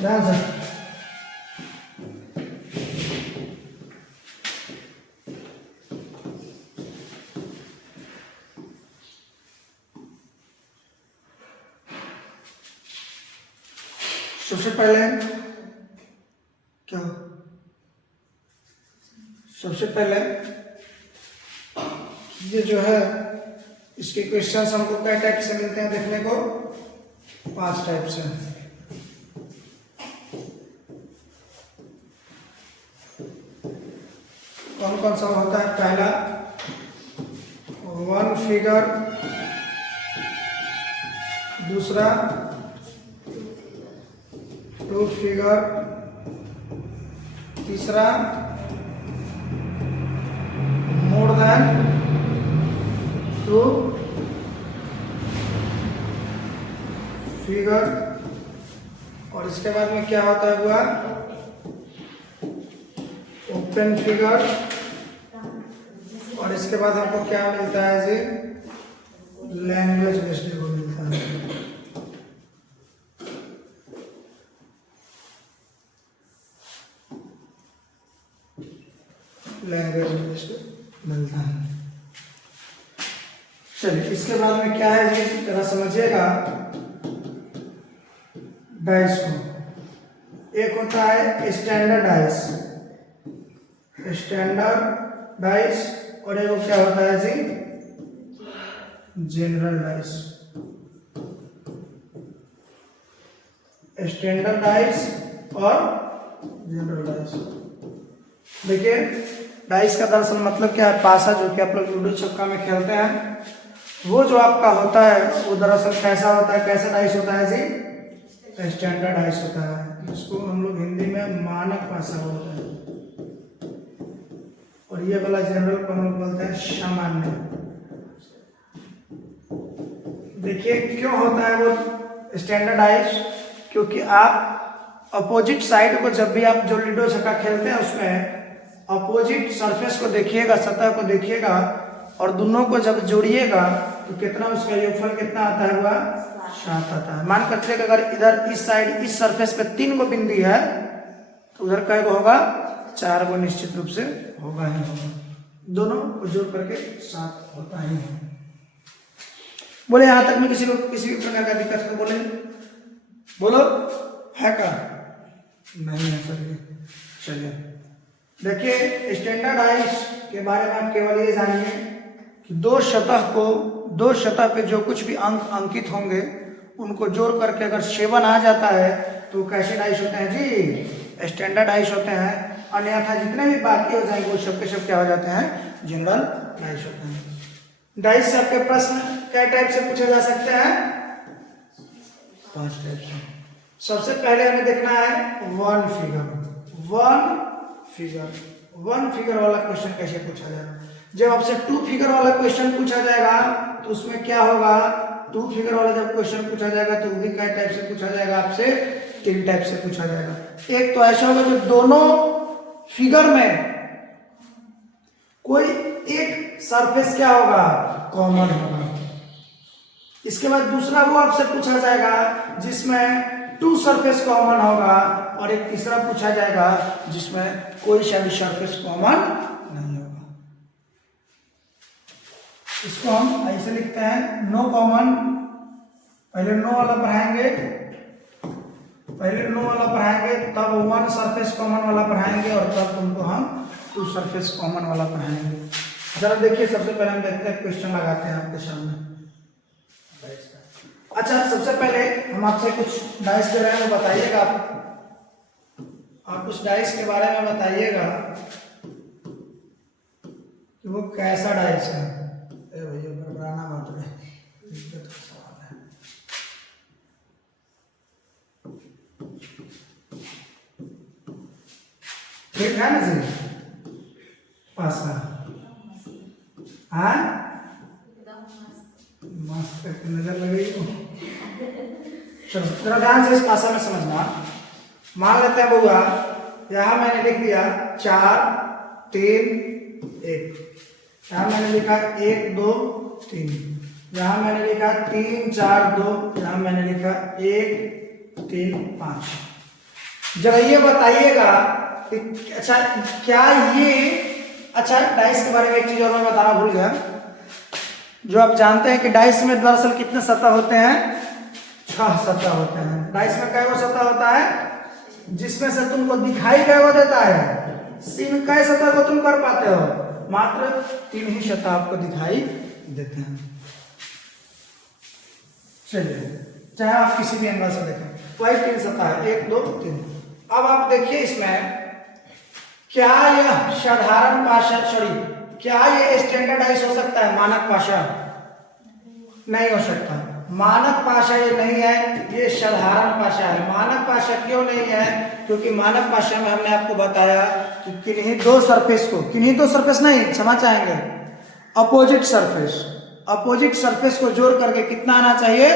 ध्यान से। सबसे पहले क्या, सबसे पहले ये जो है इसके क्वेश्चंस हमको कई टाइप से मिलते हैं देखने को, 5 टाइप से। कौन कौन सा होता है? पहला 1 फिगर, दूसरा 2 फिगर, तीसरा मोर देन 2 फिगर, और इसके बाद में क्या होता है हुआ? ओपन फिगर, और इसके बाद हमको क्या मिलता है जी? लैंग्वेज बेस्ड को मिलता है। लैंग्वेज बेस्ड मिलता है। चलिए इसके बाद में क्या है जी, जरा समझिएगा डाइस को। एक होता है स्टैंडर्ड डाइस, स्टैंडर्ड डाइस, और एक क्या होता है जी? General dies. स्टैंडर्ड डाइस और जनरल डाइस। देखिए डाइस का दरअसल मतलब क्या है? पासा, जो कि आप लोग लूडो छक्का में खेलते हैं, वो जो आपका होता है वो दरअसल कैसा होता है? कैसा डाइस होता है जी? स्टैंडर्ड डाइस होता है, जिसको हम लोग हिंदी में मानक पासा बोलते हैं। और ये वाला जनरल को हम लोग बोलते हैं सामान्य। देखिए क्यों होता है वो स्टैंडर्ड डाइस? क्योंकि आप अपोजिट साइड को, जब भी आप जो लूडो छक्का खेलते हैं उसमें अपोजिट सरफेस को देखिएगा, सतह को देखिएगा, और दोनों को जब जोड़िएगा तो कितना उसका योगफल कितना आता है? वह 7 आता है। मान कर चलिए अगर इधर इस साइड इस सरफेस पे 3 को बिंदी है तो उधर कै को होगा? 4 को निश्चित रूप से होगा ही होगा। दोनों को जोड़ करके 7 होता ही है। बोले यहाँ तक में किसी को किसी भी प्रकार का दिक्कत है? बोले बोलो, है का? नहीं है सर। चलिए देखिए स्टैंडर्ड डाइस के बारे में आप केवल ये जानिए कि दो सतह पे जो कुछ भी अंक अंकित होंगे उनको जोड़ करके अगर 7 आ जाता है तो कैसे डाइस होते हैं जी? स्टैंडर्ड डाइस होते हैं। अन्यथा जितने भी बाकी हो जाएंगे वो सब के सब क्या हो जाते हैं? जनरल डाइस होते हैं। डाइस से आपके प्रश्न क्या टाइप से पूछे जा सकते हैं? 5 टाइप से। सबसे पहले हमें देखना है 1 फिगर वाला क्वेश्चन कैसे पूछा जाएगा। जब आपसे 2 फिगर वाला क्वेश्चन पूछा जाएगा तो उसमें क्या होगा? 2 फिगर वाला जब क्वेश्चन पूछा जाएगा तो वो भी क्या टाइप से पूछा जाएगा? आपसे 3 टाइप से पूछा जाएगा। एक तो ऐसा होगा जो दोनों फिगर में कोई एक सरफेस क्या होगा? कॉमन होगा। इसके बाद दूसरा वो आपसे पूछा जाएगा जिसमें 2 सरफेस कॉमन होगा, और एक तीसरा पूछा जाएगा जिसमें कोई सा भी सरफेस कॉमन नहीं होगा। इसको हम ऐसे लिखते हैं नो कॉमन। पहले नो वाला पढ़ाएंगे, तब 1 सरफेस कॉमन वाला पढ़ाएंगे, और तब तुमको हम 2 सरफेस कॉमन वाला पढ़ाएंगे। जरा देखिए सबसे पहले हम देखते हैं, क्वेश्चन लगाते हैं आपके सामने। अच्छा सबसे पहले हम आपसे कुछ डाइस के बारे में बताइएगा। आप कुछ डाइस के बारे में बताइएगा कि वो कैसा डाइस है। भैया घबराना मत रहे, दिक्कत का सवाल है। ठीक है ना जी? पासा हाँ मस्त नजर लगी हो। चलो जरा ध्यान से इस पासा में समझना। मान लेते हैं बउआ, यहां मैंने लिख दिया 4 3 1, यहां मैंने लिखा 1 2 3, यहां मैंने लिखा 3 4 2, यहां मैंने लिखा 1 3 5। जरा ये बताइएगा कि अच्छा क्या ये, अच्छा डाइस के बारे में एक चीज और मैं बताना भूल गया। जो आप जानते हैं कि डाइस में दरअसल कितने सतह होते हैं? 6 सतह होते हैं। डाइस में कै सतह होता है? जिसमें से तुमको दिखाई कै देता है? सीन कै सतह को तुम कर पाते हो? मात्र 3 ही सतह आपको दिखाई देते हैं। चलिए, चाहे आप किसी भी एंगल से देखें, वही 3 सतह है, 1 2 3। अब आप देखिए इसमें क्या यह साधारण पाशा, सॉरी क्या ये स्टैंडर्डाइज हो सकता है? मानक पाशा नहीं हो सकता। मानक पाशा ये नहीं है, ये साधारण पाशा है। मानक पाशा क्यों नहीं है? क्योंकि मानक पाशा में हमने आपको बताया कि किन्हीं दो सरफेस को, किन्हीं दो सरफेस नहीं, क्षमा चाहेंगे, अपोजिट सरफेस, अपोजिट सरफेस को जोड़ करके कितना आना चाहिए?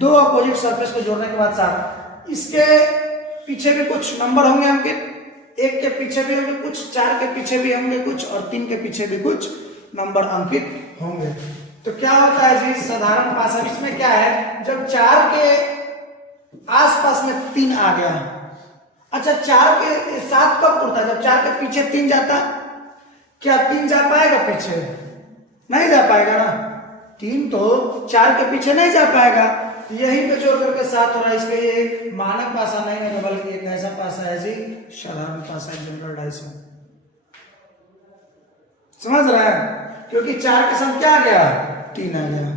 2 अपोजिट सरफेस को जोड़ने के बाद 7। इसके पीछे भी कुछ नंबर होंगे अंकित, 1 के पीछे भी होंगे कुछ, 4 के पीछे भी होंगे कुछ, और 3 के पीछे भी कुछ नंबर अंकित होंगे। तो क्या होता है जी साधारण पाशा? इसमें क्या है, जब 4 के आसपास में 3 आ गया, अच्छा 4 के 7 कब उड़ता है? जब 4 के पीछे 3 जाता। क्या 3 जा पाएगा पीछे? नहीं जा पाएगा ना। 3 तो 4 के पीछे नहीं जा पाएगा, यही पे जोड़ करके 7 हो रहा है। इसलिए ये मानक पाशा नहीं है, बल्कि एक ऐसा पाशा है जी साधारण पाशा, जनरल डाइस में। समझ रहे हैं? क्योंकि 4 के साथ क्या आ गया? 3 आ गया।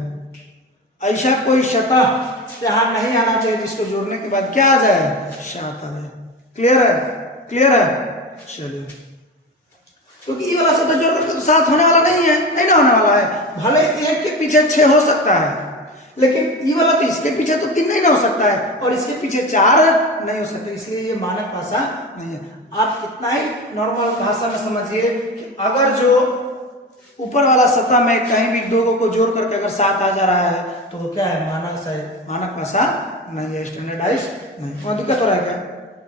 ऐसा कोई सतह यहां नहीं आना चाहिए जिसको जोड़ने के बाद क्या आ जाए? 7 आ जाए। क्लियर है? क्लियर है? चलिए, क्योंकि ये वाला सतह जोड़ करके तो 7 होने वाला नहीं है, नहीं ना होने वाला है। भले 1 के पीछे 6 हो सकता है, लेकिन ये वाला तो इसके पीछे तो 3 नहीं ना हो सकता है, और इसके पीछे 4 नहीं हो सकते। इसलिए ये मानक पाशा नहीं है। आप इतना ही नॉर्मल भाषा में समझिए कि अगर जो ऊपर वाला सतह में कहीं भी 2 को जोड़ करके अगर 7 आ जा रहा है तो वो क्या है? मानक पाशा नहीं है, स्टैंडर्डाइज नहीं। कोई दिक्कत हो रहा है क्या?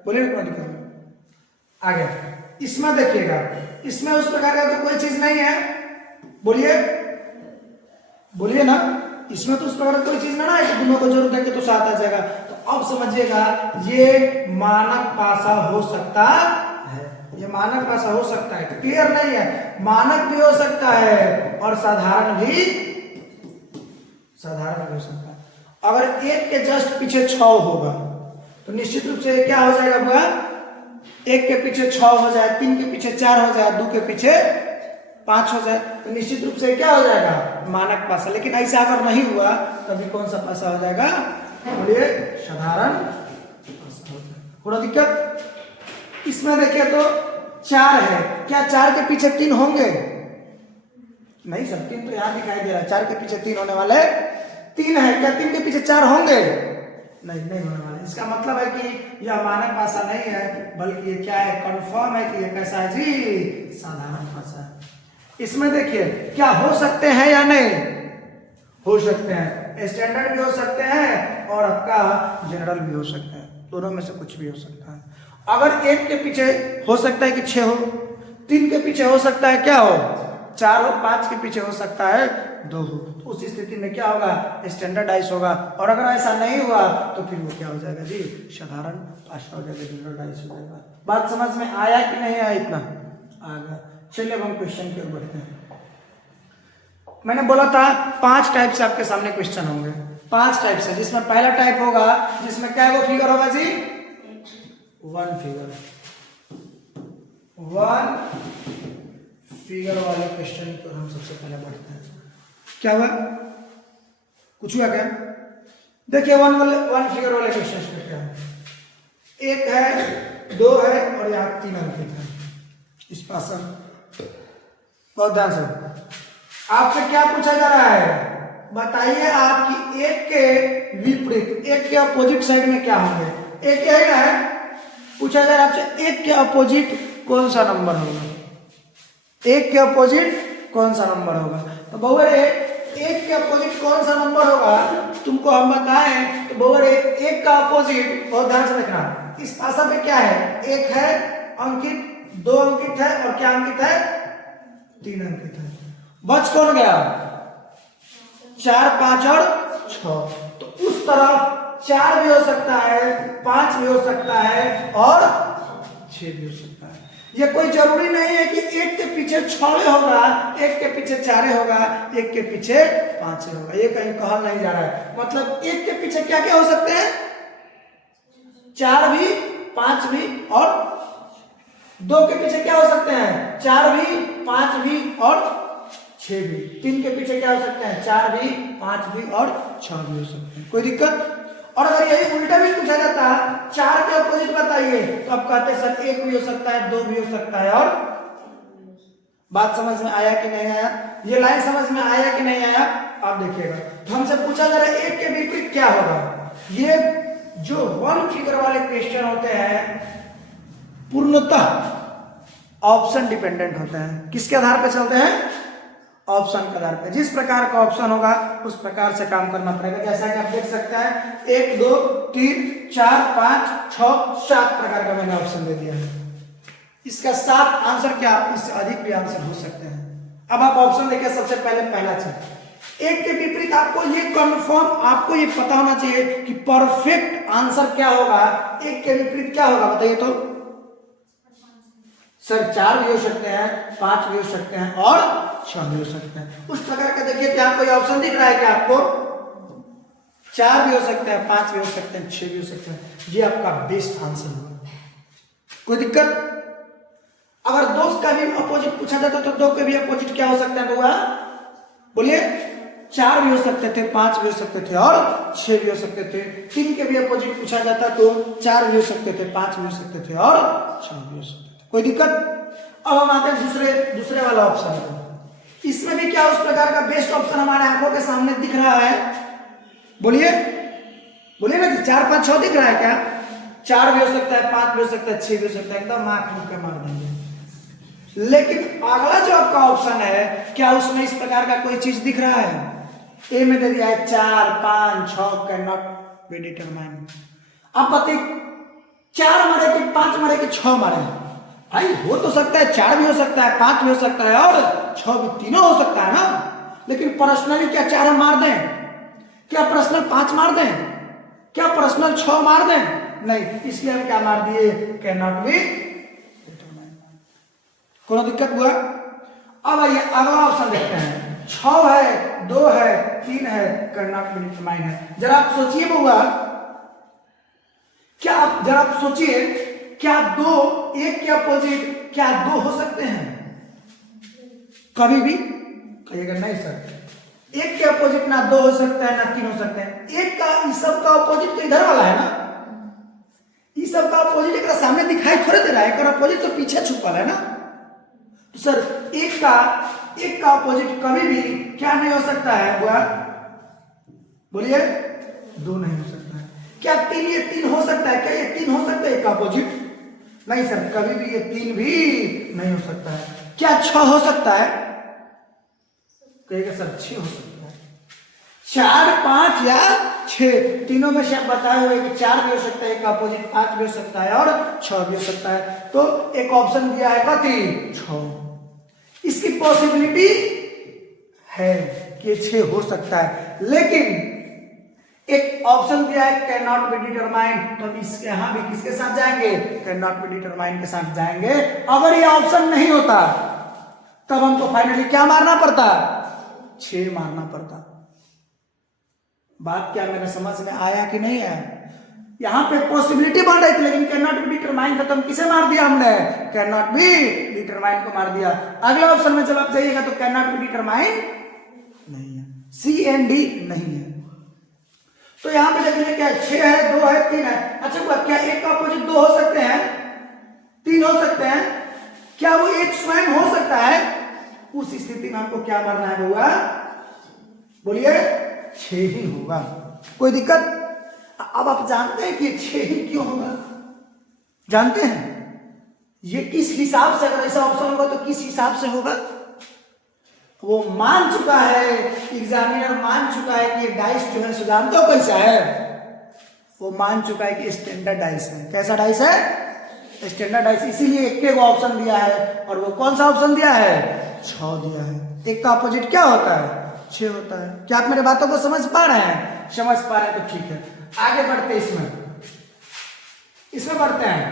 बोलिए, कोई दिक्कत आ गया? इसमें देखिएगा, इसमें उस प्रकार का तो कोई चीज नहीं है। बोलिए, बोलिए ना, इसमें तो उस प्रकार कोई चीज ना है कि दोनों को जोड़ करके तो 7 आ जाएगा। तो अब समझिएगा, ये मानक पाशा हो सकता है, ये मानक पाशा हो सकता है। क्लियर नहीं है? मानक भी हो सकता है और साधारण भी हो सकता है। अगर 1 के जस्ट पीछे 6 होगा तो निश्चित रूप से क्या हो जाएगा बुआ? 1 के पीछे 6 हो जाए, 3 के पीछे 4 हो जाए, 2 के पीछे 5 हो जाए, तो निश्चित रूप से क्या हो जाएगा? मानक पाशा। लेकिन ऐसा अगर नहीं हुआ तभी कौन सा पाशा हो जाएगा? बोलिए, साधारण पाशा हो जाएगा। थोड़ा दिक्कत? इसमें देखिए तो 4 है, क्या 4 के पीछे 3 होंगे? नहीं सर, 3 तो यहां दिखाई दे रहा है, 4 के पीछे 3 होने वाले 3 है। क्या 3 के पीछे 4 होंगे? नहीं होने वाले। इसका मतलब है कि यह मानक पाशा नहीं है, बल्कि ये क्या है? कंफर्म है कि ये कैसा है जी? साधारण पाशा है। इसमें देखिए क्या हो सकते हैं या नहीं? हो सकते हैं, स्टैंडर्ड भी हो सकते हैं और आपका जनरल भी हो सकते हैं, दोनों में से कुछ भी हो सकता है। अगर 1 के पीछे हो सकता है कि 6 हो, 3 के पीछे हो सकता है क्या हो? 4 हो, 5 के पीछे हो सकता है 2 हो। तो उस स्थिति में क्या होगा? स्टैंडर्डाइज होगा। और अगर ऐसा नहीं हुआ तो फिर वो क्या हो जाएगा जी? साधारण पाशा हो जाएगा, जनरलाइज हो जाएगा। बात समझ में आया कि नहीं आया? इतना आ गया। चलिए अब हम क्वेश्चन की ओर बढ़ते हैं। मैंने बोला था 5 टाइप से आपके सामने क्वेश्चन होंगे, 5 टाइप से, जिसमें पहला टाइप होगा जिसमें क्या वो फिगर होगा जी? 1 फिगर। 1 फिगर वाले क्वेश्चन को हम सबसे पहले पढ़ते हैं। क्या हुआ? कुछ हुआ क्या? देखिए 1 फिगर वाले क्वेश्चन में क्या है? 1 है, 2 है और यहाँ 3 अंकित है। इस पासा बहुत ध्यान से आपसे क्या पूछा जा रहा है? बताइए आपकी 1 के विपरीत, 1 के अपोजिट साइड में क्या होंगे? 1 क्या है? पूछा जा रहा है आपसे 1 के अपोजिट कौन सा नंबर होगा? 1 के अपोजिट कौन सा नंबर होगा? तो बहुवर 1 के अपोजिट कौन सा नंबर होगा तुमको हम बताएं। तो बहुवर 1 का अपोजिट बहुत ध्यान से देखना। इस पासा पे क्या है? 1 है अंकित, 2 अंकित है और क्या अंकित है? 3 अंकित है। बच कौन गया? 4, 5 और 6। तो उस तरफ 4 भी हो सकता है, 5 भी हो सकता है और 6 भी हो सकता है। ये कोई जरूरी नहीं है कि एक के पीछे 6 होगा, एक के पीछे 4 होगा, एक के पीछे 5 होगा, ये कहीं कहा नहीं जा रहा है। मतलब एक के पीछे क्या क्या हो सकते हैं, 4 भी, 5 भी और 2 के पीछे क्या हो सकते हैं, 4 भी, 5 भी और 6 भी। 3 के पीछे क्या हो सकते हैं, 4 भी, 5 भी और 6 भी हो सकते हैं। कोई दिक्कत? और अगर यही उल्टा भी पूछा जाता 4 के अपोजिट बताइए तो आप कहते सर 1 भी हो सकता है, 2 भी हो सकता है। और बात समझ में आया कि नहीं आया, ये लाइन समझ में आया कि नहीं आया, आप देखिएगा। तो हमसे पूछा जा रहा है 1 के विपरीत क्या होगा। ये जो 1 फिगर वाले क्वेश्चन होते हैं पूर्णतः ऑप्शन डिपेंडेंट होते हैं। किसके आधार पर चलते हैं, ऑप्शन के आधार पर। जिस प्रकार का ऑप्शन होगा उस प्रकार से काम करना पड़ेगा। जैसा कि आप देख सकते हैं 1 2 3 4 5 6 7 प्रकार का मैंने ऑप्शन दे दिया है। इसका 7 आंसर क्या, इससे अधिक भी आंसर हो सकते हैं। अब आप ऑप्शन देखिए। सबसे पहले पहला चीज 1 के विपरीत आपको ये कंफर्म, आपको ये पता होना चाहिए कि परफेक्ट आंसर क्या होगा। 1 के विपरीत क्या होगा बताइए तो। सर 4 भी हो सकते हैं, 5 भी हो सकते हैं और 6 भी हो सकते हैं। उस प्रकार का देखिए क्या कोई ऑप्शन दिख रहा है क्या आपको, 4 भी हो सकते हैं, 5 भी हो सकते हैं, 6 भी हो सकते हैं। ये आपका बेस्ट आंसर होगा। कोई दिक्कत? अगर 2 का भी अपोजिट पूछा जाता तो 2 के भी अपोजिट क्या हो सकते हैं बउआ, बोलिए। 4 भी हो सकते थे, 5 भी हो सकते थे और 6 भी हो सकते थे। 3 के भी अपोजिट पूछा जाता तो 4 भी हो सकते थे, 5 भी हो सकते थे और 6 भी हो सकते थे। कोई दिक्कत? अब हम आते हैं दूसरे वाला ऑप्शन को। इसमें भी क्या उस प्रकार का बेस्ट ऑप्शन हमारे आंखों के सामने दिख रहा है, बोलिए बोलिए ना जी। 4 5 6 दिख रहा है क्या? 4 भी हो सकता है, 5 भी हो सकता है, 6 भी हो सकता है। एकदम आंख मूंद के मार देंगे। लेकिन अगला जो आपका ऑप्शन है क्या उसमें इस प्रकार का कोई चीज दिख रहा है? ए में दे दिया है 4 5 6 कैन नॉट बी डिटरमाइंड। आप बताइए 4 मारे कि 5 मारे कि 6 मारे? भाई हो तो सकता है 4 भी हो सकता है, 5 भी हो सकता है और 6 भी, तीनों हो सकता है ना। लेकिन पर्सनली क्या 4 हम मार दें? क्या पर्सनल 5 मार दें? क्या पर्सनल 6 मार दें? नहीं, इसलिए हम क्या मार दिए, कैन नॉट बी डिटरमाइंड। कोई दिक्कत हुआ? अब आइए अगला ऑप्शन देखते हैं। 6 है, 2 है, 3 है, कैन नॉट बी डिटरमाइंड है। जरा आप सोचिए बउआ, क्या आप जरा आप सोचिए, क्या 2 1 के अपोजिट क्या 2 हो सकते हैं कभी भी? कहिएगा नहीं सर, 1 के अपोजिट ना 2 हो सकता है ना 3 हो सकते हैं। 1 का इस सब का अपोजिट तो इधर वाला है ना, इस सब का अपोजिट एक सामने दिखाई थोड़े दे रहा है, एक अपोजिट तो पीछे छुपा है ना। तो सर 1 का अपोजिट कभी भी क्या नहीं हो सकता है बुआ, बोलिए? 2 नहीं हो सकता है। क्या 3 ये 3 हो सकता है? क्या ये 3 हो सकता है एक अपोजिट? नहीं सर, कभी भी ये 3 भी नहीं हो सकता है। क्या 6 हो सकता है? कहिएगा सर 6 हो सकता है। 4 5 या 6 तीनों में से आप बताए हुए कि 4 भी हो सकता है एक अपोजिट, 5 भी हो सकता है और 6 भी हो सकता है। तो एक ऑप्शन दिया है कति 6। इसकी पॉसिबिलिटी है कि 6 हो सकता है, लेकिन एक ऑप्शन दिया है कैन नॉट बी डिटरमाइंड, तो इसके यहां भी किसके साथ जाएंगे, कैन नॉट बी डिटरमाइंड के साथ जाएंगे। अगर ये ऑप्शन नहीं होता तब हमको फाइनली क्या मारना पड़ता, 6 मारना पड़ता। बात क्या मेरे समझ में आया कि नहीं आया? यहां पे पॉसिबिलिटी बन रही थी लेकिन कैन नॉट बी डिटरमाइंड था, तो हम किसे मार दिया हमने, कैन नॉट बी डिटरमाइंड को मार दिया। अगला ऑप्शन में जब आप जाइएगा तो कैन नॉट बी डिटरमाइंड नहीं है, सी एंड डी नहीं है। तो यहां पे देखिए क्या 6 है, 2 है, 3 है। अच्छा क्या 1 का अपोजिट 2 हो सकते हैं, 3 हो सकते हैं? क्या वो 1 स्वयं हो सकता है? उस स्थिति में हमको क्या मारना है बउआ, बोलिए? 6 ही होगा। कोई दिक्कत? अब आप जानते हैं कि 6 ही क्यों होगा, जानते हैं ये किस हिसाब से, अगर ऐसा ऑप्शन होगा तो किस हिसाब से होगा? वो मान चुका है, एग्जामिनर मान चुका है कि डाइस जो है सुजानते हो कैसा है, वो मान चुका है कि स्टैंडर्ड डाइस है। कैसा डाइस है? Standard dice. इसीलिए एक ऑप्शन दिया है, और वो कौन सा ऑप्शन दिया है, 6 दिया है। 1 का अपोजिट क्या होता है, 6 होता है। क्या आप मेरे बातों को समझ पा रहे हैं? समझ पा रहे हैं तो ठीक है। आगे बढ़ते इसमें बढ़ते हैं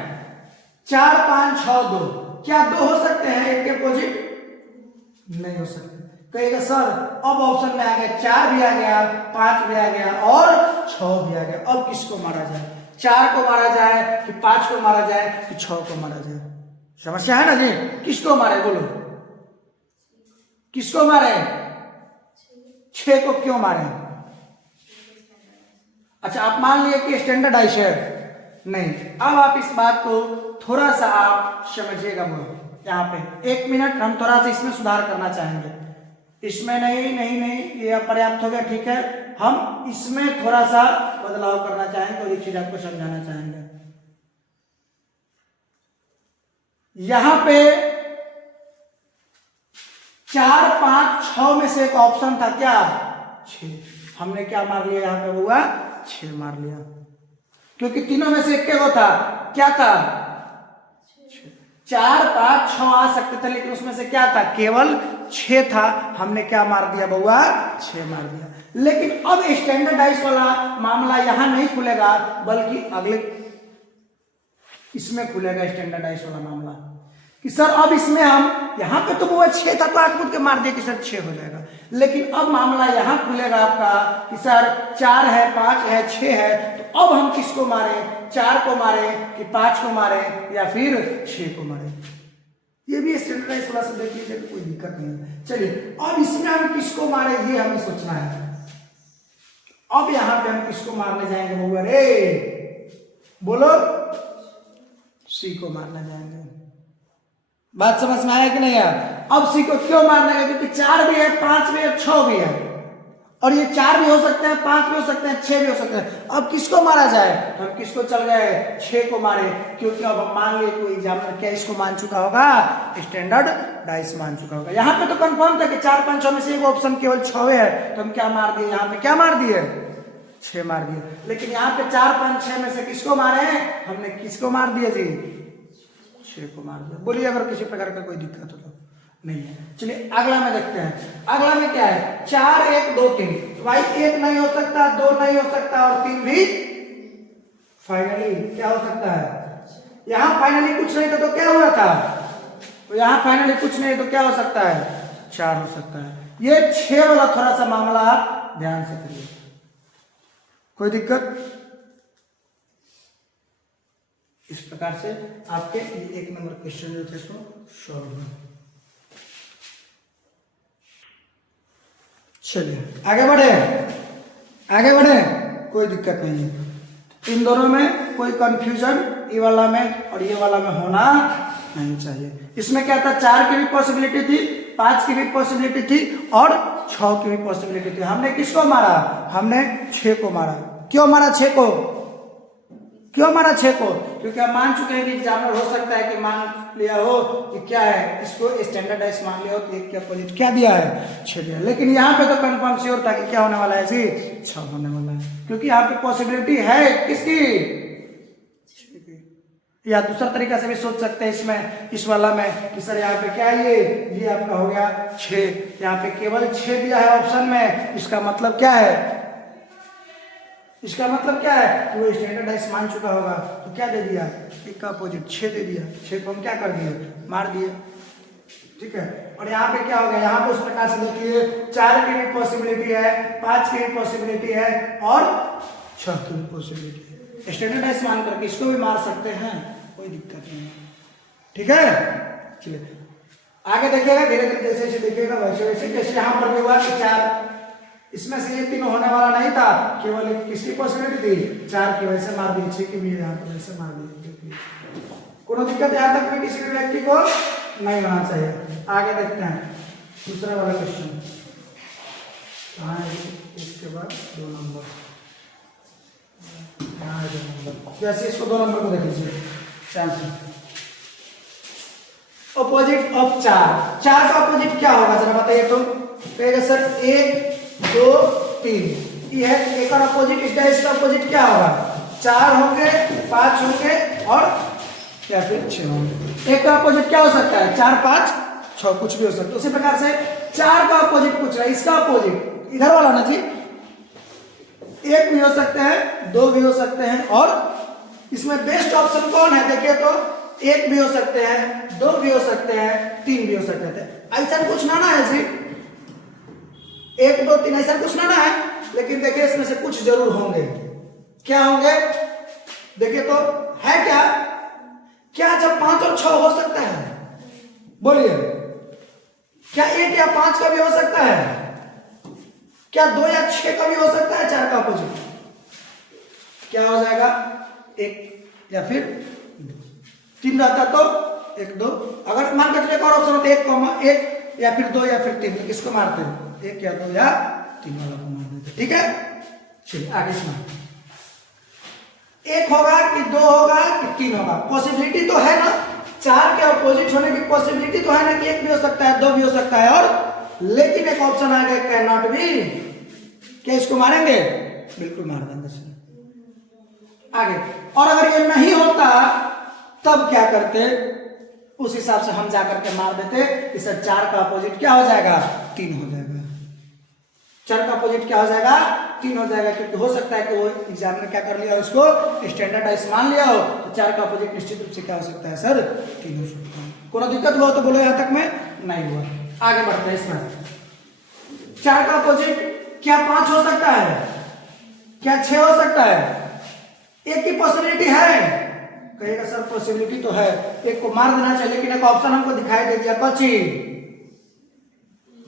4 5 6 2। क्या 2 हो सकते हैं एक के अपोजिट? नहीं हो सकते। कहेगा सर अब ऑप्शन में आ गया 4 भी आ गया, 5 भी आ गया और 6 भी आ गया, अब किसको मारा जाए? 4 को मारा जाए कि 5 को मारा जाए कि 6 को मारा जाए? समस्या है ना जी। किसको मारे बोलो, किसको मारे? 6 को क्यों मारे? अच्छा आप मान लिए कि स्टैंडर्डाइज है, नहीं। अब आप इस बात को थोड़ा सा आप समझिएगा। बोलो यहाँ पे 1 मिनट हम थोड़ा सा इसमें सुधार करना चाहेंगे। इसमें नहीं ये पर्याप्त हो गया, ठीक है। हम इसमें थोड़ा सा बदलाव करना चाहेंगे और एक चीज आपको समझाना चाहेंगे। यहां पे 4 5 6 में से एक ऑप्शन था क्या? 6। हमने क्या मार लिया यहाँ पे हुआ? 6 मार लिया, क्योंकि तीनों में से एक को था, क्या था? 4 5 6 आ सकते थे, लेकिन उसमें से क्या था? केवल 6 था। हमने क्या मार दिया बउआ? 6 मार दिया। लेकिन अब स्टैंडर्डाइज वाला मामला यहां नहीं खुलेगा, बल्कि अगले इसमें खुलेगा स्टैंडर्डाइज वाला मामला कि सर अब इसमें हम यहां पे तो वो 6 था तो आठ मुड़ के मार दिया कि सर 6 हो जाएगा। लेकिन अब मामला यहां खुलेगा आपका कि सर 4 है, 5 है, 6 है, तो अब हम किसको मारे? 4 को मारे कि 5 को मारे या फिर 6 को मारे? ये भी स्टैंडर्डाइज वाला से देख लीजिए, कोई दिक्कत नहीं है। चलिए अब इसमें हम किसको मारे ये हमें सोचना है। अब यहां पे हम किसको मारने जाएंगे बउआ रे? बोलो, सी को मारने जाएंगे। बात समझ में आया कि नहीं यार? अब सी को क्यों मारना है? क्योंकि 4 भी है, 5 भी है, 6 भी है, और ये 4 भी हो सकते हैं, 5 भी हो सकते हैं, 6 भी हो सकते हैं। अब किसको मारा जाए? हम किसको चल गए? 6 को मारे, क्योंकि अब हम मान लिए कोई एग्जामिनर क्या इसको मान चुका होगा? स्टैंडर्ड डाइस मान चुका होगा। यहाँ पे तो कंफर्म था कि 4 5 6 में से एक ऑप्शन केवल 6 है, तो हम क्या मार दिए? यहाँ पे क्या मार दिए? 6 मार दिए। लेकिन यहाँ पे 4 5 6 में से किसको मारे? हमने किसको मार दिया जी? 6 को मार दिया। बोलिए अगर किसी प्रकार का कोई दिक्कत हो तो नहीं है। चलिए अगला में देखते हैं। अगला में क्या है? 4 1 2 3। भाई 1 नहीं हो सकता, 2 नहीं हो सकता और 3 भी फाइनली क्या हो सकता है? यहां फाइनली कुछ नहीं था तो क्या हुआ था? तो यहां फाइनली कुछ नहीं तो क्या हो सकता है? 4 हो सकता है। ये 6 वाला थोड़ा सा मामला आप ध्यान से करिए, कोई दिक्कत? इस प्रकार से आपके 1 नंबर क्वेश्चन जो थे तो सॉल्व हुआ। चलिए आगे बढ़े, कोई दिक्कत नहीं है। इन दोनों में कोई कंफ्यूजन ये वाला में और ये वाला में होना नहीं चाहिए। इसमें क्या था? 4 की भी पॉसिबिलिटी थी, 5 की भी पॉसिबिलिटी थी और 6 की भी पॉसिबिलिटी थी। हमने किसको मारा? हमने 6 को मारा। क्यों मारा 6 को? क्यों मारा 6 को? क्योंकि हम मान चुके हैं कि एग्जामिनर हो सकता है कि मान लिया हो कि क्या है, इसको स्टैंडर्डाइज मान लिया हो कि एक के अपोजिट क्या दिया है? 6 दिया। लेकिन यहाँ पे तो कंफर्म श्योर था कि क्या होने वाला है जी? 6 होने वाला है, क्योंकि यहाँ पे पॉसिबिलिटी है किसकी? 6 की। या दूसरा तरीका से भी सोच सकते हैं इसमें, इस वाला में कि सर यहाँ पे क्या है? ये आपका हो गया 6। यहाँ पे केवल 6 दिया है ऑप्शन में। इसका मतलब क्या है? इसका मतलब क्या है कि वो स्टैंडर्डाइज मान चुका होगा। तो क्या दे दिया? एक का अपोजिट 6 दे दिया। 6 को हम क्या कर दिए? मार दिए, ठीक है। और यहाँ पे क्या हो गया? यहाँ पे उस प्रकार से देखिए 4 की भी पॉसिबिलिटी है, 5 की भी पॉसिबिलिटी है और 6 की भी पॉसिबिलिटी है। स्टैंडर्डाइज मान करके इसको भी मार सकते हैं, कोई दिक्कत नहीं है, ठीक है। चलिए आगे देखिएगा, धीरे धीरे जैसे जैसे देखिएगा वैसे वैसे। जैसे यहाँ पर भी हुआ कि 4 इसमें से ये तीनों होने वाला नहीं था, केवल एक किसकी पॉसिबिलिटी थी? 4 की, वैसे मार दी। 6 की भी यहाँ पे वैसे मार दी। कोई दिक्कत यहाँ तक में किसी भी व्यक्ति को नहीं होना चाहिए। आगे देखते हैं दूसरा वाला क्वेश्चन। हाँ इसके बाद 2 नंबर, यहाँ 2 नंबर। जैसे इसको 2 नंबर को देख लीजिए ध्यान से। अपोजिट ऑफ 4 का अपोजिट क्या होगा जरा बताइए तो? सर 1 2 3 ये है। एक और अपोजिट इसका अपोजिट क्या होगा? 4 होंगे, 5 होंगे और या फिर 6 होंगे। एक का अपोजिट क्या हो सकता है? 4 5 6 कुछ भी हो सकता है। उसी प्रकार से 4 का अपोजिट पूछ रहा है, इसका अपोजिट इधर वाला ना जी, एक भी हो सकते हैं, दो भी हो सकते हैं, और इसमें बेस्ट ऑप्शन कौन है देखिए तो एक भी हो सकते हैं, दो भी हो सकते हैं, तीन भी हो सकते थे। ऐसा कुछ ना है जी, एक दो तीन ऐसा कुछ ना है, लेकिन देखिए इसमें से कुछ जरूर होंगे। क्या होंगे देखिए तो है क्या, क्या जब 5 और 6 हो सकता है, बोलिए क्या 1 या 5 का भी हो सकता है, क्या 2 या 6 का भी हो सकता है, 4 का अपोजिट क्या हो जाएगा, 1 या फिर 3 रहता तो 1 2, अगर मान के चलिए और ऑप्शन होता है 1 या फिर 2 या फिर 3, तो किसको मारते हैं, 1 या 2 या 3 वाला को मार देते। ठीक है, चलिए आगे सुना, 1 होगा कि 2 होगा कि 3 होगा, पॉसिबिलिटी तो है ना, 4 के अपोजिट होने की पॉसिबिलिटी तो है ना कि 1 भी हो सकता है, 2 भी हो सकता है, और लेकिन एक ऑप्शन आ गया कैन नॉट बी, क्या इसको मारेंगे, बिल्कुल मार देंगे। आगे, और अगर ये नहीं होता तब क्या करते, उस हिसाब से हम जाकर के मार देते, इससे 4 का अपोजिट क्या हो जाएगा, 3 हो जाएगा, 4 का अपोजिट क्या हो जाएगा, 3 हो जाएगा, क्योंकि हो सकता है कि वो एग्जामिनर क्या कर लिया, उसको स्टैंडर्डाइज मान लिया हो, तो 4 का अपोजिट निश्चित रूप से क्या हो सकता है सर, 3 हो सकता है। कोई दिक्कत हुआ तो बोलो, यहां तक में नहीं हुआ। आगे बढ़ते हैं, इसमें 4 का अपोजिट क्या 5 हो सकता है, क्या 6 हो सकता है, एक की पॉसिबिलिटी है, कहेगा सर पॉसिबिलिटी तो है, एक को मार देना चाहिए, लेकिन एक ऑप्शन हमको दिखाई दे दिया कच्ची,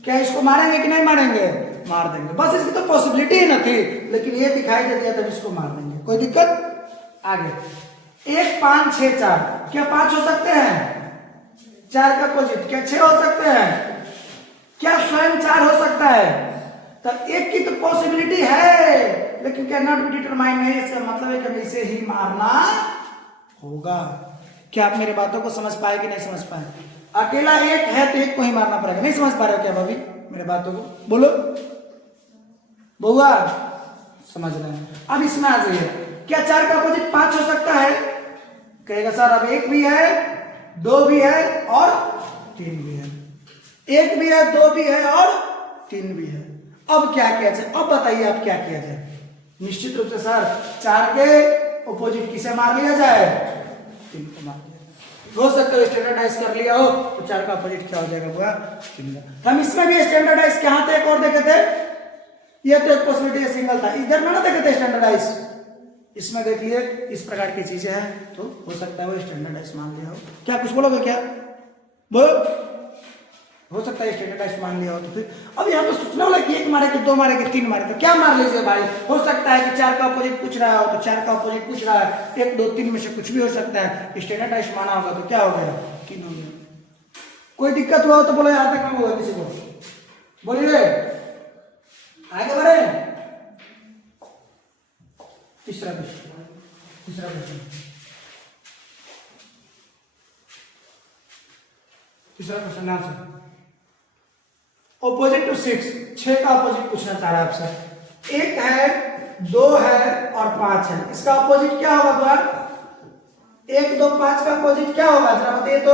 क्या इसको मारेंगे कि नहीं मारेंगे, मार देंगे, बस इसकी तो पॉसिबिलिटी ही ना थी, लेकिन ये दिखाई दे दिया तब इसको मार देंगे, कोई दिक्कत। आगे 1 5 6 4, क्या 5 हो सकते हैं, 4 का अपोजिट क्या 6 हो सकते हैं, क्या स्वयं 4 हो सकता है, तब एक की तो पॉसिबिलिटी है, लेकिन कैन नॉट बी डिटरमाइन है, इसका मतलब है कि इसे ही मारना होगा। क्या आप मेरे बातों को समझ पाए कि नहीं समझ पाए, अकेला एक है तो एक को ही मारना पड़ेगा, नहीं समझ पा रहे हो क्या भाभी मेरे बातों को, बोलो बउआ समझ रहे हैं। अब इसमें आ जाइए, क्या 4 का अपोजिट 5 हो सकता है, कहेगा सर अब 1 भी है, 2 भी है और 3 भी है, 1 भी है, 2 भी है और 3 भी है। अब क्या किया जाए, अब बताइए आप क्या किया जाए, निश्चित रूप से सर 4 के अपोजिट किसे मार लिया जाए, 3 को मार लिया, हो सकता है स्टैंडर्डाइज कर लिया हो तो 4 का अपोजिट क्या हो जाएगा बुआ, 3। हम इसमें भी स्टैंडर्डाइज कहां थे, एक और देखे थे, ये तो एक पॉसिबिलिटी सिंगल था, इधर में ना देखे थे स्टैंडर्डाइज, इसमें देखिए इस प्रकार की चीजें हैं, तो हो सकता है वो स्टैंडर्डाइज मान लिया हो। क्या कुछ बोलोगे क्या, बोलो, हो सकता है स्टैंडर्डाइज मान लिया हो, तो फिर अब यहाँ तो सोचना होगा कि 1 मारे कि 2 मारे कि 3 मारे, तो क्या मार लीजिए भाई, हो सकता है कि 4 का अपोजिट पूछ रहा हो तो 4 का अपोजिट पूछ रहा है, 1 2 3 में से कुछ भी हो सकता है, स्टैंडर्डाइज माना होगा तो क्या हो गया, 3 हो गया। कोई दिक्कत हुआ हो तो बोलो, यहाँ तक में हुआ किसी को, बोलिए आगे बढ़े। तीसरा क्वेश्चन, तीसरा क्वेश्चन आंसर, ऑपोजिट टू 6, 6 का अपोजिट पूछना चाह रहा है आपसे, 1 है, 2 है और 5 है, इसका अपोजिट क्या होगा, 1 2 5 का अपोजिट क्या होगा, जरा बताइए तो,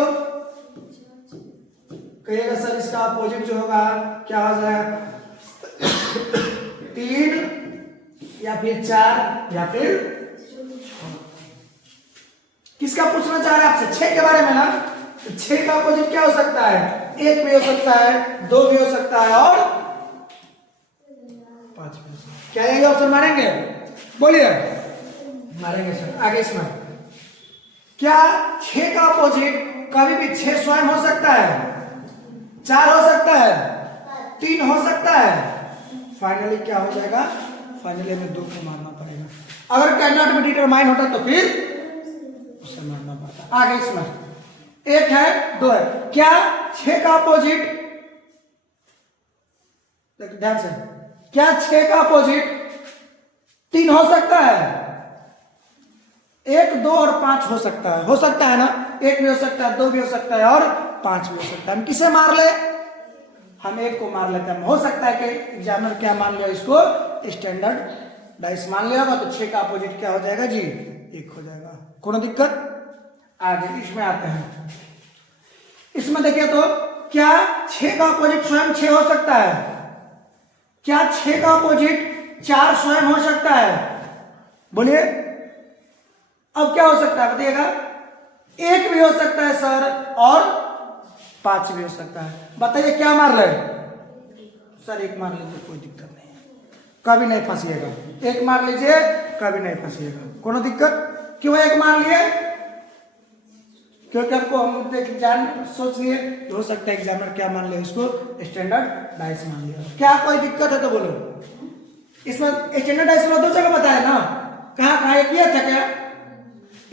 कहिएगा सर इसका अपोजिट जो होगा क्या हो जाएगा, 3 या फिर 4 या फिर 6, किसका पूछना चाह रहे हैं आपसे, 6 के बारे में ना, 6 का अपोजिट क्या हो सकता है, 1 भी हो सकता है, 2 भी हो सकता है और 5 भी हो सकता है, क्या यही ऑप्शन मारेंगे, बोलिए मारेंगे सर। आगे इसमें क्या 6 का अपोजिट कभी भी 6 स्वयं हो सकता है, 4 हो सकता है, 3 हो सकता है, फाइनली क्या हो जाएगा, फाइनली हमें 2 को मारना पड़ेगा, अगर कैन नॉट बी डिटरमाइन होता तो फिर उसे मारना पड़ता। आगे इसमें 1 है, 2 है, क्या 6 का अपोजिट, ध्यान से, क्या 6 का अपोजिट 3 हो सकता है, 1 2 और 5 हो सकता है ना, 1 भी हो सकता है, 2 भी हो सकता है और 5 भी हो सकता है, हम किसे मार ले, हम 1 को मार लेते हैं, हो सकता है कि एग्जामिनर क्या मान लिया, इसको स्टैंडर्डाइज मान लिया होगा, तो 6 का अपोजिट क्या हो जाएगा जी, 1 हो जाएगा, कोई दिक्कत। आगे इसमें आते हैं, इसमें देखिए तो क्या 6 का अपोजिट स्वयं 6 हो सकता है, क्या 6 का अपोजिट 4 स्वयं हो सकता है, बोलिए। अब क्या हो सकता है बताइएगा? 1 भी हो सकता है सर और 5 भी हो सकता है। बताइए क्या मार रहे सर? 1 मार लीजिए, कोई दिक्कत नहीं है, कभी नहीं फंसिएगा। 1 मार लीजिए, कभी नहीं फंसिएगा, कोनो दिक्कत। क्यों 1 मार लिए? क्योंकि आपको हम देख जान सोच लिए हो सकता है एग्जामिनर क्या मान ले, उसको स्टैंडर्ड डाइस मान लिया। क्या कोई दिक्कत है तो बोलो। इसमें स्टैंडर्ड डाइस में 2 जगह बताया ना, कहाँ एक ये था क्या?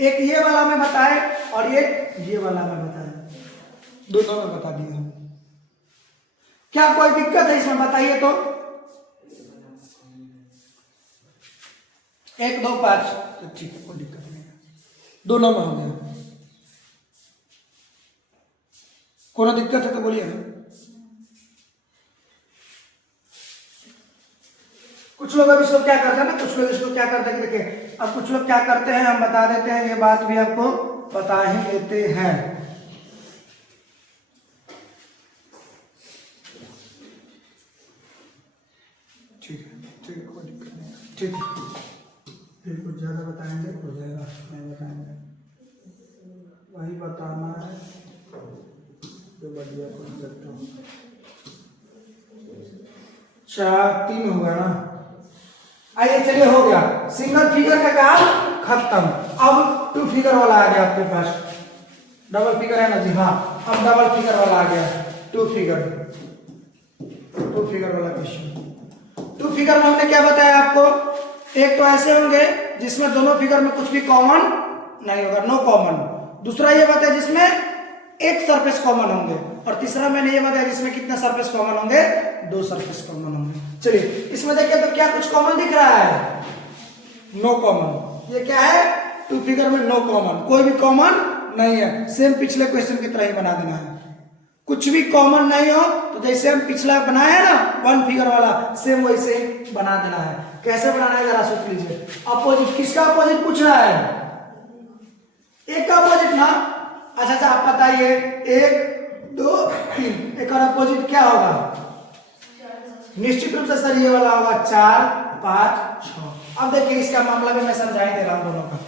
एक ये वाला में बताए और एक ये वाला में बताए, दोनों में बता दिया। क्या कोई दिक्कत है इसमें बताइए तो? 1 2 5 तो ठीक है, कोई दिक्कत नहीं है, दोनों में हो गया। कोनो दिक्कत है तो बोलिए ना। कुछ लोग अब इसको क्या करते हैं ना, कुछ लोग इसको क्या करते हैं कि देखिए, अब कुछ लोग क्या करते हैं, हम बता देते हैं, ये बात भी आपको बता ही देते हैं। ठीक है, कोई दिक्कत नहीं, ठीक है। फिर कुछ ज्यादा बताएंगे हो जाएगा, नहीं बताएंगे, वही बताना है जो बढ़िया कॉन्सेप्ट हो। 4 3 हो गया ना। आइए चलिए, हो गया सिंगल फिगर का काम खत्म। अब 2 फिगर वाला आ गया आपके पास। डबल फिगर है ना जी? हाँ, अब डबल फिगर वाला आ गया। 2 फिगर वाला क्वेश्चन। 2 फिगर में हमने क्या बताया आपको? एक तो ऐसे होंगे जिसमें दोनों फिगर में कुछ भी कॉमन नहीं होगा, नो कॉमन। दूसरा ये बताया जिसमें एक सरफेस कॉमन होंगे, और तीसरा मैंने ये बताया जिसमें कितने सरफेस कॉमन होंगे? 2 सरफेस कॉमन होंगे। चलिए इसमें देखिए तो क्या कुछ कॉमन दिख रहा है? No common. ये क्या है? 2 फिगर में नो कॉमन, कोई भी कॉमन नहीं है। सेम पिछले क्वेश्चन की तरह ही बना देना है, कुछ भी कॉमन नहीं हो तो जैसे हम पिछला बनाया ना 1 फिगर वाला, सेम वैसे ही बना देना है। कैसे बनाना है जरा सोच लीजिए। अपोजिट, किसका अपोजिट पूछ रहा है? एक का अपोजिट ना। अच्छा आप बताइए, 1 2 3, एक और अपोजिट क्या होगा? निश्चित रूप से सर ये वाला होगा 4 5 6। अब देखिए इसका मामला भी मैं समझा ही दे रहा हूं दोनों का।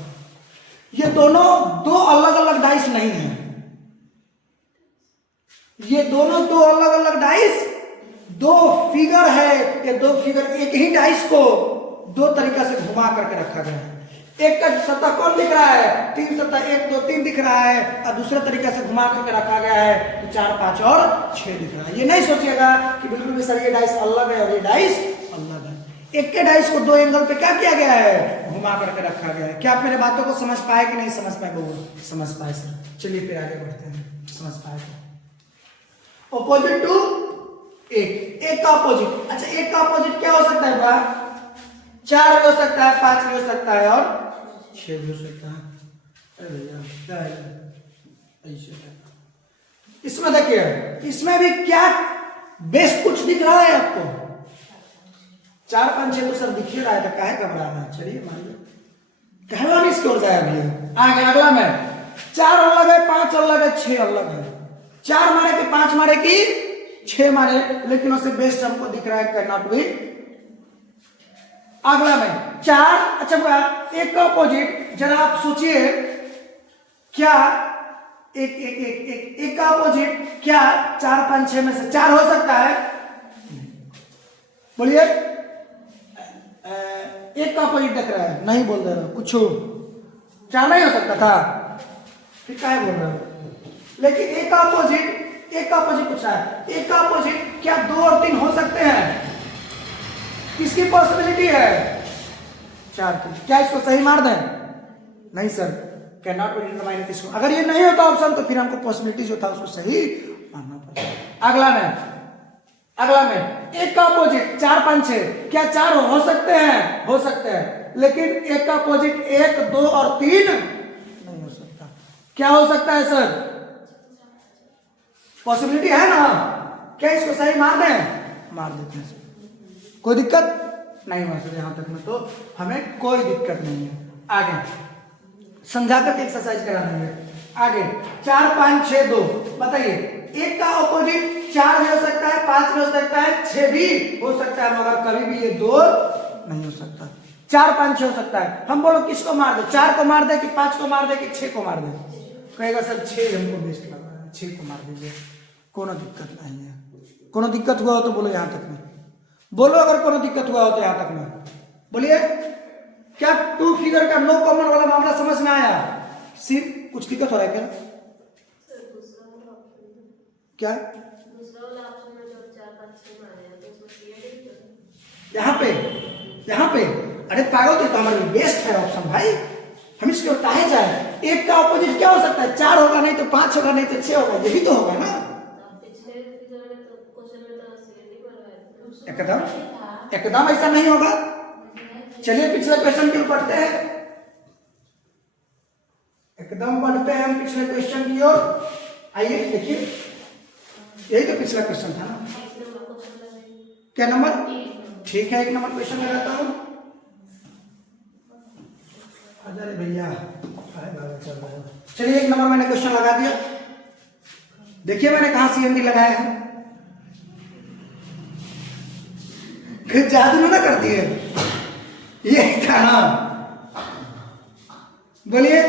ये दोनों 2 अलग अलग डाइस नहीं है, ये दोनों 2 अलग अलग डाइस, 2 फिगर है। ये 2 फिगर एक ही डाइस को 2 तरीका से घुमा करके रखा गया है। एक का सत्ता कौन दिख रहा है? 3 सत्ता 1 2 3 दिख रहा है, और दूसरे तरीके से घुमा करके रखा गया है तो 4 5 और 6 दिख रहा है। ये नहीं सोचिएगा कि बिल्कुल भी सर ये डाइस अलग है और ये डाइस अलग है। एक के डाइस को 2 एंगल पे क्या किया गया है? घुमा करके रखा गया है। क्या आप मेरे बातों को समझ पाए कि नहीं समझ पाए? बहुत समझ पाए सर। चलिए फिर आगे बढ़ते हैं, समझ पाए तो। ऑपोजिट टू एक का ऑपोजिट। अच्छा एक का ऑपोजिट क्या हो सकता है? 4 भी हो सकता है, 5 भी हो सकता है और 6 भी हो सकता है। अरे भैया क्या है ऐसे? इसमें देखिए, इसमें भी क्या बेस्ट कुछ दिख रहा है आपको? 4 5 6 तो सब दिख ही रहा है, तो काहे घबरा रहा है? चलिए मान लो कहला नहीं, इसकी ओर जाए अभी आगे। अगला में 4 अलग है, 5 अलग है, 6 अलग है। 4 मारे कि 5 मारे कि 6 मारे, लेकिन उससे बेस्ट हमको दिख रहा है कैन नॉट बी। अगला में 4, अच्छा एक का अपोजिट जरा आप सोचिए, क्या एक का अपोजिट क्या 4 5 6 में से 4 हो सकता है? बोलिए। एक का अपोजिट देख रहा है, नहीं बोल रहे हो कुछ, 4 नहीं हो सकता था, फिर क्या बोल रहे हो? लेकिन एक का अपोजिट पूछ रहा है। एक का अपोजिट क्या 2 और 3 हो सकते हैं? किसकी पॉसिबिलिटी है? 4 की। क्या इसको सही मार दें? नहीं sir, can not be determine किसको। अगर ये नहीं होता ऑप्शन तो फिर हमको पॉसिबिलिटी जो था उसको सही मानना पड़ेगा। अगला में एक का अपोजिट 4 5 6, क्या 4 हो सकते हैं? हो सकते हैं, लेकिन एक का अपोजिट 1 2 और 3 नहीं हो सकता। क्या हो सकता है सर? पॉसिबिलिटी है ना। क्या इसको सही मार दें? मार देते हैं सर, कोई दिक्कत नहीं हुआ सर। यहां तक में तो हमें कोई दिक्कत नहीं है। आगे समझा करके एक्सरसाइज करा देंगे। आगे 4 5 6 2 बताइए। एक का ऑपोजिट 4 भी हो सकता है, 5 भी हो सकता है, 6 भी हो सकता है, मगर कभी भी ये 2 नहीं हो सकता। 4 5 6 हो सकता है। हम बोलो किसको मार दे, 4 को मार दे कि 5 को मार दे कि 6 को मार दे, कहेगा सर 6 हमको बेस्ट लग रहा है, 6 को मार दीजिए, कोनो दिक्कत नहीं है। कोनो दिक्कत हुआ हो तो बोलो यहाँ तक में, बोलो अगर कोनो दिक्कत हुआ हो तो यहाँ तक में बोलिए। क्या 2 फिगर का नो कॉमन वाला मामला समझ में आया? सिर्फ कुछ दिक्कत हो रहा है क्या? क्या यहाँ पे अरे पागल, तो हमारे लिए बेस्ट है ऑप्शन भाई, हम इसको काहे जाए। एक का ऑपोजिट क्या हो सकता है? 4 होगा, नहीं तो 5 होगा, नहीं तो 6 होगा, यही तो होगा ना। एकदम एकदम ऐसा नहीं होगा। चलिए पिछले क्वेश्चन की ओर बढ़ते हैं, एकदम बढ़ते हैं हम पिछले क्वेश्चन की ओर। आइए देखिए, यही तो पिछला क्वेश्चन था ना। क्या नंबर? ठीक है, 1 नंबर क्वेश्चन लगाता हूं। अरे भैया चल रहा है। चलिए 1 नंबर मैंने क्वेश्चन लगा दिया। देखिए मैंने कहा CMD लगाया है, जादू ना कर दिए, ये था ना। बोलिए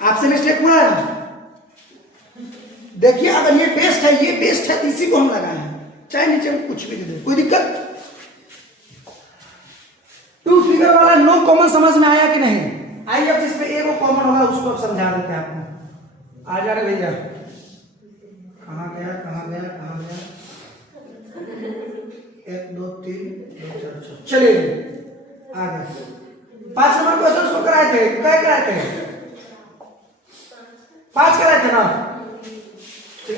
आपसे मिस्टेक हुआ है? देखिए अगर ये बेस्ट है, ये बेस्ट है तो इसी को हम लगाए हैं, चाहे नीचे में कुछ भी दे दे, कोई दिक्कत। 2 फिगर वाला नो कॉमन समझ में आया कि नहीं? आइए अब जिसमें एक वो कॉमन होगा उसको अब समझा देते हैं आपको। आ जा रहे भैया, कहाँ गया 1 2 3 2 4 6, चलिए आ गए। 5 नंबर क्वेश्चन उसको कराए थे, क्या कराए थे? 5 कराए थे ना।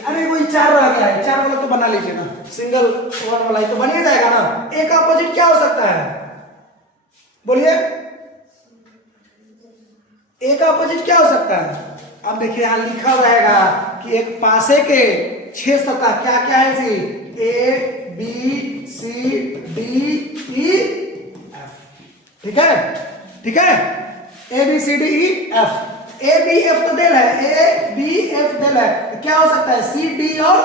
अरे वही 4 रह गया है, 4 वाला तो बना लीजिए ना, सिंगल 1 वाला तो बन ही जाएगा ना। ए का अपोजिट क्या हो सकता है? बोलिए ए का अपोजिट क्या हो सकता है? अब देखिए यहां लिखा रहेगा कि एक पासे के 6 सतह क्या क्या है जी? A B C D E F, ठीक है, ठीक है, A B C D E F, A B F तो दिल है, A B F दिल है, तो क्या हो सकता है? C D और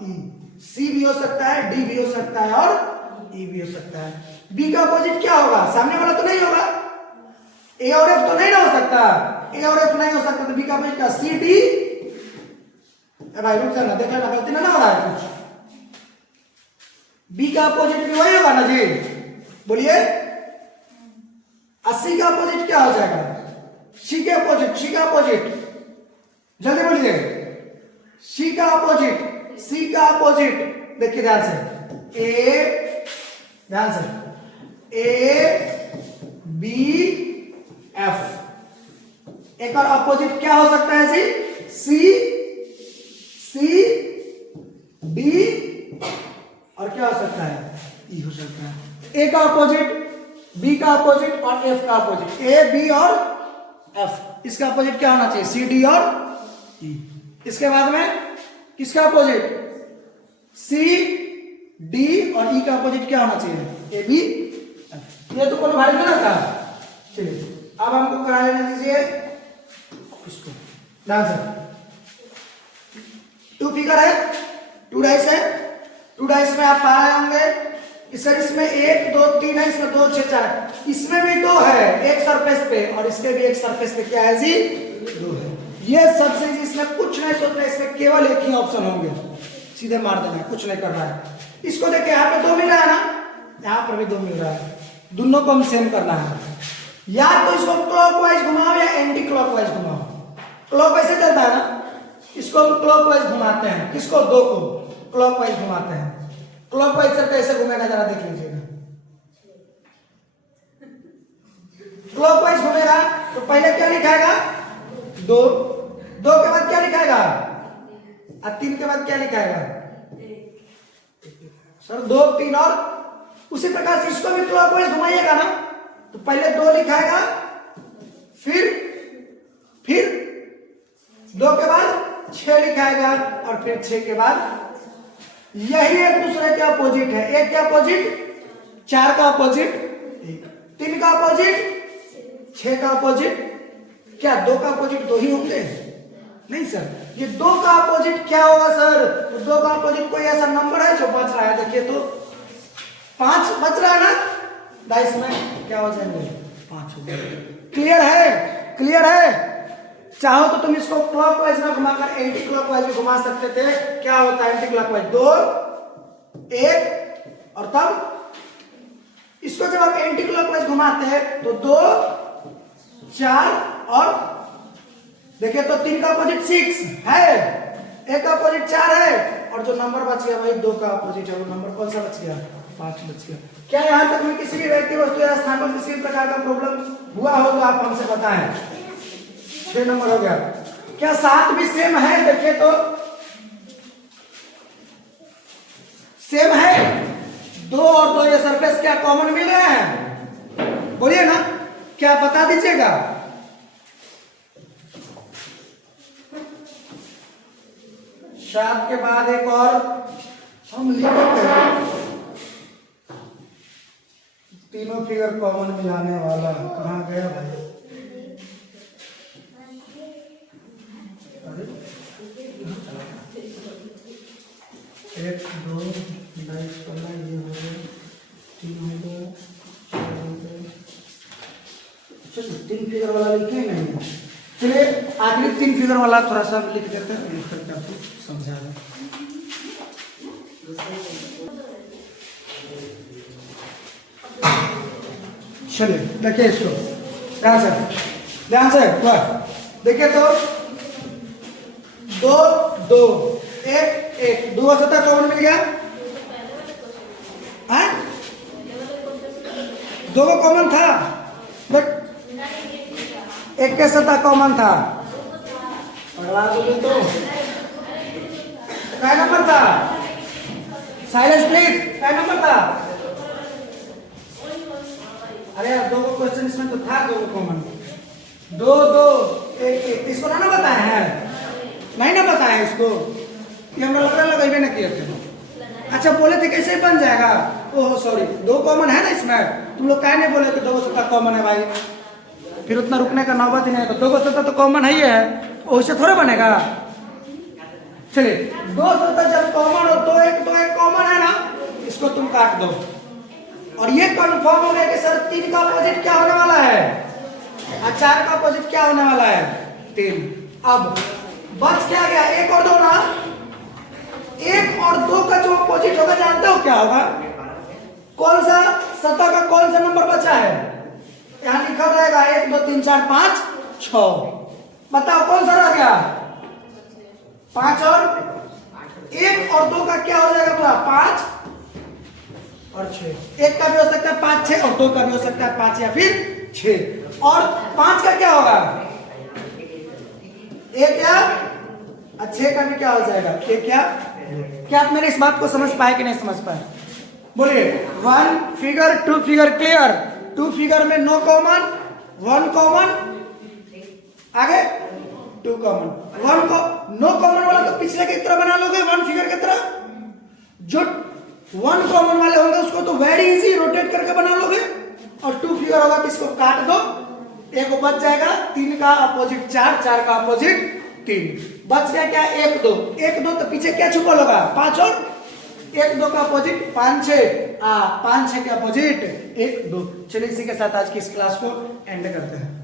E, C भी हो सकता है, D भी हो सकता है और E भी हो सकता है। B का अपोजिट क्या होगा? सामने वाला तो नहीं होगा, A और F तो नहीं ना हो सकता, A और F नहीं हो सकता, तो B का अपोजिट क्या? C D। भाई रुक जाना, देख लेना गलती ना हो रहा है कुछ। B का अपोजिट भी वही होगा ना जी, बोलिए। 80 का अपोजिट क्या हो जाएगा? C के अपोजिट, C का अपोजिट, जल्दी बोलिए। C का अपोजिट, C का अपोजिट, देखिए ध्यान से, A, ध्यान से, A B F, एक और अपोजिट क्या हो सकता है जी? C D और क्या हो सकता है? E हो सकता है। A का अपोजिट, B का अपोजिट और F का अपोजिट, A B और F, इसका अपोजिट क्या होना चाहिए? C D और E। इसके बाद में किसका अपोजिट? C D और E का अपोजिट क्या होना चाहिए? A B F। ये तो कोनो भारी ना था। चलिए अब हमको करा लेने दीजिए इसको, ध्यान से। 2 फिगर है, 2 डाइस है, 2 डाइस में आप पा रहे होंगे सर इसमें 1 2 3 है, इसमें 2 6 4, इसमें भी 2 है एक सरफेस पे और इसके भी एक सरफेस पे क्या है जी? 2 है। ये सबसे इसमें कुछ नहीं सोचना, इसमें केवल एक ही ऑप्शन होंगे, सीधे मार देना है, कुछ नहीं करना है। इसको देखिए यहाँ पे 2 मिल रहा है ना, यहाँ पर भी 2 मिल रहा है, दोनों को हम सेम करना है। या तो इसको क्लॉकवाइज घुमाओ या एंटी क्लॉकवाइज घुमाओ। क्लॉकवाइज से चलता है ना, इसको हम क्लॉकवाइज घुमाते हैं, किसको? 2 को क्लॉकवाइज घुमाते हैं। क्लॉकवाइज सर कैसे घूमेगा जरा देख लीजिएगा। क्लॉकवाइज घूमेगा तो पहले क्या लिखाएगा? 2, 2 के बाद क्या लिखाएगा? और 3 के बाद क्या लिखाएगा? सर 2 3 और उसी प्रकार से इसको भी क्लॉकवाइज घुमाइएगा ना, तो पहले 2 लिखाएगा, फिर 2 के बाद 6 लिखाएगा और फिर 6 के बाद, यही एक दूसरे के अपोजिट है। एक का अपोजिट 4 का अपोजिट 3 का अपोजिट 6 का अपोजिट, क्या 2 का अपोजिट 2 ही होंगे? नहीं सर, ये 2 का अपोजिट क्या होगा सर? तो 2 का अपोजिट कोई ऐसा नंबर है जो बच रहा है, देखिए तो 5 बच रहा है ना, डाइस में क्या हो जाएंगे 5 हो जाएंगे। क्लियर है? क्लियर है? चाहो तो तुम इसको क्लॉकवाइज ना घुमाकर एंटी क्लॉकवाइज भी घुमा सकते थे। क्या होता है एंटी क्लॉकवाइज? 2 1 और तब इसको जब आप एंटी क्लॉकवाइज घुमाते हैं तो 2 4 और देखिए तो 3 का अपोजिट 6 है, 1 का अपोजिट 4 है और जो नंबर बच गया भाई 2 का अपोजिट है, वो नंबर कौन सा बच गया? 5 बच गया। क्या यहां तक में किसी भी व्यक्ति वस्तु या स्थान पर किसी भी प्रकार का प्रॉब्लम हुआ हो तो आप हमसे बताएं। 6 नंबर हो गया। क्या 7 भी सेम है? देखिए तो सेम है, 2 और 2 ये सरफेस क्या कॉमन मिल रहे हैं? बोलिए ना, क्या बता दीजिएगा। 7 के बाद एक और हम लिखते हैं, तीनों फिगर कॉमन मिलाने वाला कहाँ गया भाई? 1 2 22 15 ये हो गया, 3 हो गया, 4 हो गया। चलिए 3 फिगर वाला लिखे नहीं, चलिए आखिरी 3 फिगर वाला थोड़ा सा लिख देते हैं, लिख करके आपको समझा दें। चलिए देखिए इसको ध्यान से देखिए तो 2 2 1 1 2 सत्ता कॉमन मिल गया, हाँ 2 को कॉमन था बट 1 के सत्ता कॉमन था। अगला बोले तो क्या नंबर था? साइलेंस प्लीज, क्या नंबर था? अरे यार 2 को क्वेश्चन इसमें तो था, 2 को कॉमन 2 2 1 1 इसको ना बताया है, नहीं ना बताया इसको, ये हम लगा ना किए थे। अच्छा बोले थे कैसे बन जाएगा? ओह सॉरी 2 कॉमन है ना इसमें, तुम लोग क्या नहीं बोले कि 2 सत्ता कॉमन है भाई, फिर उतना रुकने का नौबत ही नहीं है। तो 2 सत्ता तो कॉमन है ही है, उससे थोड़ा बनेगा। चलिए 2 सत्ता जब कॉमन हो तो 1 कॉमन है ना, इसको तुम काट दो और ये कंफर्म हो गया कि सर 3 का अपोजिट क्या होने वाला है और 4 का अपोजिट क्या होने वाला है? 3। अब बच क्या गया? 1 और 2 ना, 1 और 2 का जो अपोजिट होगा जानते हो क्या होगा? कौन सा सत्ता का कौन सा नंबर बचा है? यहां लिखा रहेगा 1 2 3 4 5 6। बताओ कौन सा रह गया? 5 और 1 और 2 का क्या हो जाएगा पूरा? 5 और 6। 1 का भी हो सकता है 5 6 और 2 का भी हो सकता है 5 या फिर 6। और 5 का क्या होगा? 1 या 6 का भी क्या हो जाएगा? 1 या क्या आप मेरे इस बात को समझ पाए कि नहीं समझ पाए? बोलिए 1 फिगर 2 फिगर क्लियर। 2 फिगर में नो कॉमन, 1 कॉमन, आगे 2 कॉमन। 1 को नो कॉमन वाला तो पिछले की तरह बना लोगे 1 फिगर की तरह, जो 1 कॉमन वाले होंगे उसको तो वेरी इजी रोटेट करके बना लोगे, और 2 फिगर होगा तो इसको काट दो, 1 बच जाएगा, 3 का अपोजिट 4 4 का अपोजिट 3, बच गया क्या? 1 2 1 2 तो पीछे क्या छुपा होगा? 5 और 1 2 का अपोजिट 5 6 5 6 के अपोजिट 1 2। चलिए इसी के साथ आज की इस क्लास को एंड करते हैं।